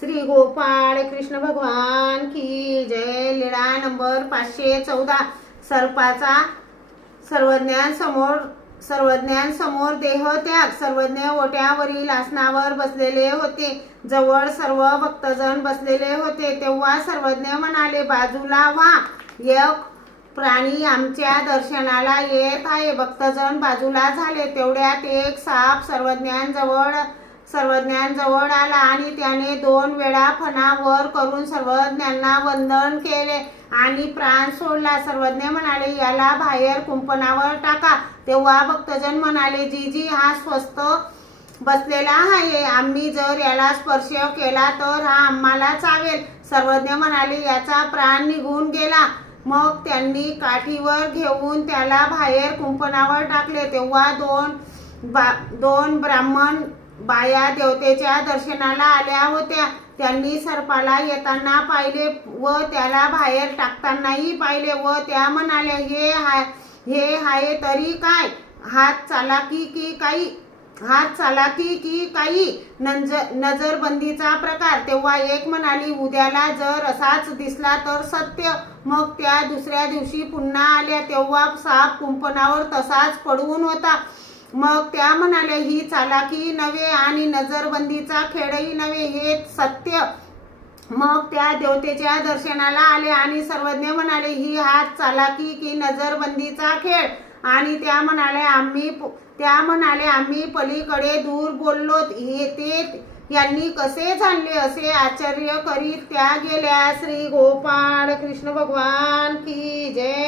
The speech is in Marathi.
श्री गोपाळ कृष्ण भगवान की जय. लीळा नंबर पाचशे चौदा. सर्पाचा सर्वज्ञान समोर सर्वज्ञान समोर देह त्याग. सर्वज्ञ ओट्यावरील आसनावर बसलेले होते. जवळ सर्व भक्तजन बसलेले होते. तेव्हा सर्वज्ञ म्हणाले बाजूला व्हा. एक प्राणी आमच्या दर्शनाला येत आहे. भक्तजन बाजूला झाले. तेवढ्यात एक साप सर्वज्ञान सर्वज्ञान जवळ आला आणि त्याने दोन वेळा फणा वर करून सर्वज्ञांना वंदन केले आणि प्राण सोडला. सर्वज्ञ म्हणाले याला बाहेर कुंपणावर टाका. तेव्हा भक्तजन म्हणाले जी जी हा स्वस्त बसलेला आहे. आम्ही जर याला स्पर्श केला तर हा आम्हाला चावेल. सर्वज्ञ म्हणाले याचा प्राण निघून गेला. मग त्यांनी काठीवर घेऊन त्याला बाहेर कुंपणावर टाकले. तेव्हा दोन बा दोन ब्राह्मण बाया देवतेच्या दर्शनाला आल्या होत्या. त्यांनी सर्पाला येताना पाहिले व त्याला बाहेर टाकतानाही पाहिले व त्या म्हणाल्या हे हाय हे आहे तरी काय? हात चालाकी की काही? हात चालाकी की काही? नंज नजरबंदीचा प्रकार. तेव्हा एक म्हणाली उद्याला जर असाच दिसला तर सत्य. मग त्या दुसऱ्या दिवशी पुन्हा आल्या. तेव्हा साप कुंपणावर तसाच पडवून होता. मग त्या म्हणाल्या ही चालाकी नव्हे आणि नजरबंदीचा खेळही नव्हे हे सत्य. मग त्या देवतेच्या दर्शनाला आले आणि सर्वज्ञ म्हणाले ही हात चालाकी की नजरबंदीचा खेळ. आणि त्या म्हणाले आम्ही त्या म्हणाले आम्ही पलीकडे दूर बोललो हे ते यांनी कसे जाणले असे आश्चर्य करीत त्या गेल्या. श्री गोपाळ कृष्ण भगवान की जय.